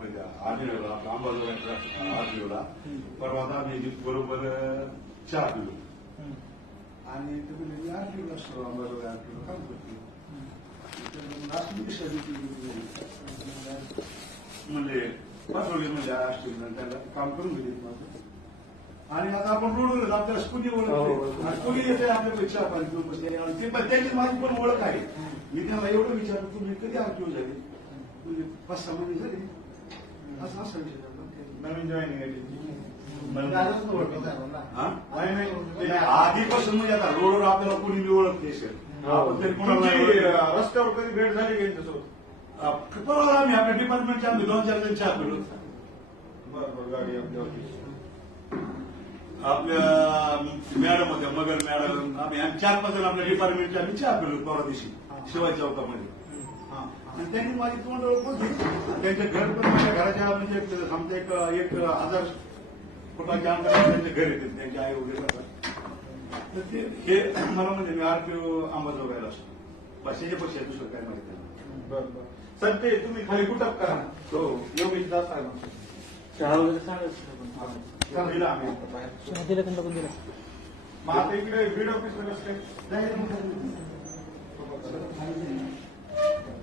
आपल्या त्या आदिवला आपला अंबाजोगाईचा आदिवला परवा इथे बरोबर चहा पिलो. आणि ते म्हणजे मी आठ किलो असतो अंबाजोगाई आठ किलो काम करतो म्हणजे पाठवले म्हणजे आष्टील त्याला काम करून गेले माझं आणि आता आपण रोडवर आपल्याला स्कूटी ओळख स्कूटी येते बसले आणि ते पण त्यांची माझी पण ओळख आहे. मी त्यांना एवढं विचारलं तुम्ही कधी आरटीओ झाले? म्हणजे पाच सहा महिने झाले. नवीन जॉईनिंग आहे हा? आधीपासून म्हणजे आता रोडवर आपल्याला कोणी बी ओळखते. अं, रस्त्यावर कधी भेट झाली अ, परवा आम्ही आपल्या डिपार्टमेंटचे आम्ही दोन चार जण चहा पिलो. बरं बरं गाडी आपल्या मॅडम होत्या मगर मॅडम आम्ही आम्ही चार पाच जण आपल्या डिपार्टमेंटचे आम्ही चहा पिलो परवा दिवशी शिवाय चौकामध्ये. हा. आणि त्यांनी माझी तोंड ओळख होती त्यांचं घर पण माझ्या घराच्या म्हणजे एक आमचं एक एक हजार फुटाच्या अंतरावर त्यांचे घर येते त्यांचे आई वगैरे. तर ते हे मला म्हणजे मी आरपीओ अंबाजोगाईला असतो. बस याच्यापेक्षा दुसरं काय माहिती नाही. बरं बरं. सर ते तुम्ही खाली कुठं करा? हो योगेश दास आहे चहा वगैरे सांगायचं दिला आम्ही. आता बाहेर. दिला दिला मग आता इकडे बीड ऑफिसला कसं काय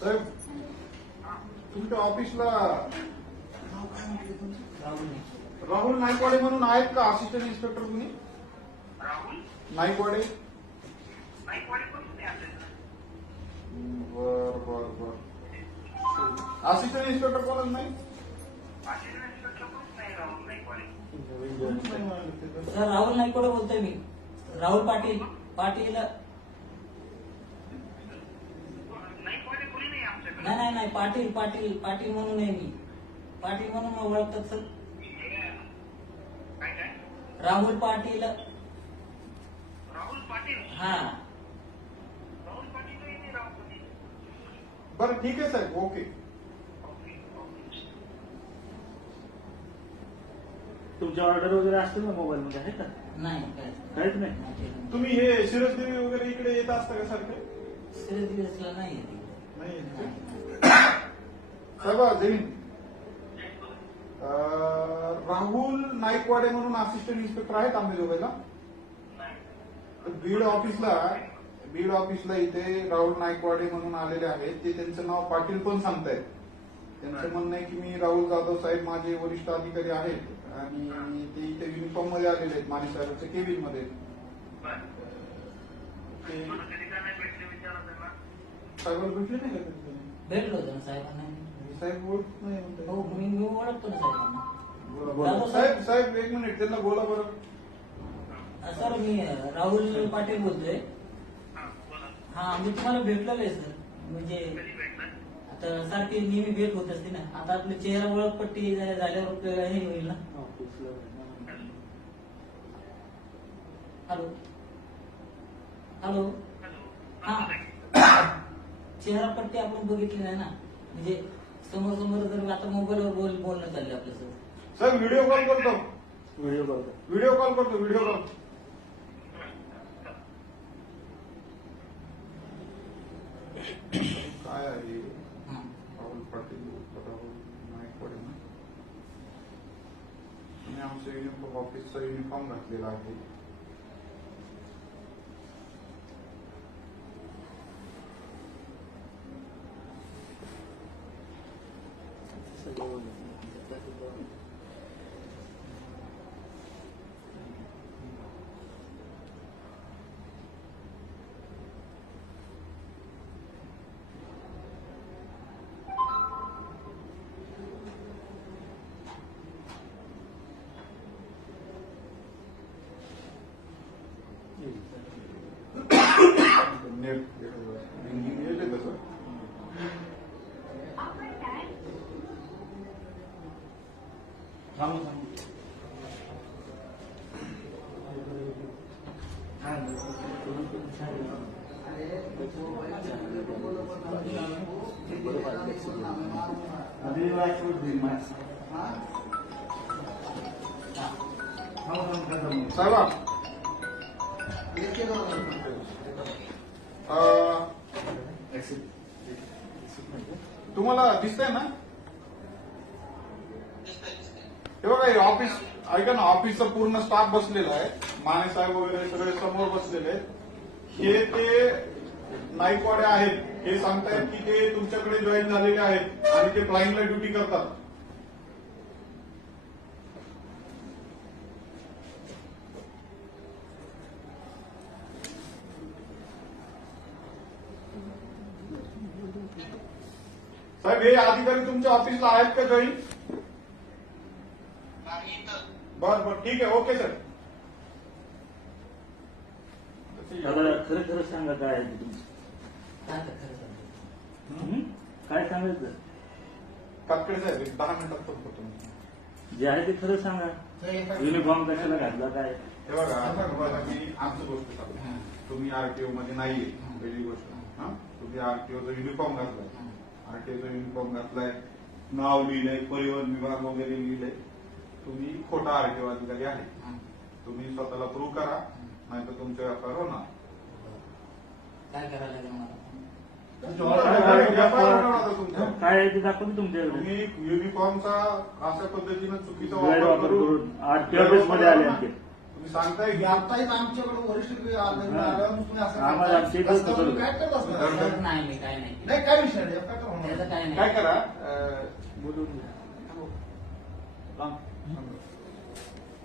साहेब तुमच्या ऑफिसला. राहुल नायकवाडे म्हणून आहेत का? असिस्टंट इन्स्पेक्टर तुम्ही? नायकवाडे बर बर बर. असिस्टंट इन्स्पेक्टर कोणच नाही? सर राहुल नाईकवाडे बोलतोय मी? राहुल पाटील पाटील. नाही नाही नाही पाटील पाटील पाटील म्हणून आहे मी. पाटील म्हणून ओळखतात सर. राहुल पाटील? हा. बरं ठीक आहे साहेब ओके. तुमच्या ऑर्डर वगैरे असतील ना मोबाईल मध्ये आहे का? नाही काय? काहीच नाही. तुम्ही हे शिरसदेवी वगैरे इकडे येत असता का सारखे? सिरियस दिवसला नाही आहे ती. नाही. साहेब जैन अं, राहुल नाईकवाडे म्हणून असिस्टंट इन्स्पेक्टर आहेत आंबेजोगाईला. तर बीड ऑफिसला बीड ऑफिसला इथे राहुल नाईकवाडे म्हणून आलेले आहेत. ते त्यांचं नाव पाटील पण सांगतायत. त्यांचं म्हणणं आहे की मी राहुल जाधव साहेब माझे वरिष्ठ अधिकारी आहेत आणि ते इथे युनिफॉर्ममध्ये आलेले आहेत माने साहेबांच्या केबिनमध्ये साहेबांना भेटले नाही का? भेटलो होतो ना साहेबांना. साहेब नाही. हो मी मी ओळखतो ना साहेबांना. बोला, बोला. जाधव साहेब. साहेब एक मिनिट त्यांना बोला बरं. सर मी राहुल पाटील बोलतोय. हा मी तुम्हाला भेटलेलो आहे सर. म्हणजे आता सारखी नेहमी भेट होत असते ना. आता आपली चेहरा ओळख पट्टी झाल्यावर आपल्याला हे होईल ना. ऑफिसला हॅलो. हॅलो. हा. चेहरा पट्टी आपण बघितली नाही ना. म्हणजे समोर समोर जर आता मोबाईलवर बोल बोलणं चाललं आपलं सर. साहेब व्हिडिओ कॉल करतो. व्हिडिओ कॉल कर व्हिडिओ कॉल करतो व्हिडिओ कॉल काय आहे? राहुल पाटील राहुल नायकवाडे ना? तुम्ही आमच्या युनिफॉर्म ऑफिसचा युनिफॉर्म घातलेला आहे. एक- एक दिवस. रिंगिंग येते तसं थांबू थांबू चला अं, तुम्हाला दिसतंय ना? हे बघा ऑफिस ऐका ना ऑफिसचा पूर्ण स्टाफ बसलेला आहे. माने साहेब वगैरे सगळे समोर बसलेले आहेत. हे ते नाईकवाडे आहेत. हे सांगतायत की ते तुमच्याकडे जॉईन झालेले आहेत आणि ते फ्लाईंगला ड्युटी करतात. साहेब हे अधिकारी तुमच्या ऑफिसला आहेत का जॉईन बर बर ठीक आहे ओके सर. खरं खरं सांगा काय आहे ते तुमचं? काय सांगायचं? कातकडे साहेब एक दहा मिनिटात संपतो तुम्ही जे आहे ते खरं सांगा. युनिफॉर्म कशाला घातला काय? हे बघा आता बघा मी आमचं गोष्ट सांगतो. तुम्ही आरटीओ मध्ये नाहीये पहिली गोष्ट. हा? तुम्ही आरटीओचा युनिफॉर्म घातलाय. आरटीओचा युनिफॉर्म घातलाय. नाव लिहिलंय परिवहन विभाग वगैरे लिहिलंय. तुम्ही खोटा आरटीओ अधिकारी आहे. तुम्ही स्वतःला प्रूव्ह करा नाहीतर तुमचे व्यापार होणार. काय करायला लागेल मला? काय आहे ते दाखवतो तुमच्याकडे तुम्ही युनिफॉर्मचा अशा पद्धतीनं चुकीचा वापर करून आरटीओ ऑफिसमध्ये आले सांगताय की आताही आमच्याकडे वरिष्ठ आम्हाला. काय करत असणार? नाही मी काय नाही नाही काय विषय नाही काय करणार? त्याचं काय काय नाही करा अं, बोलून घ्या. लांब.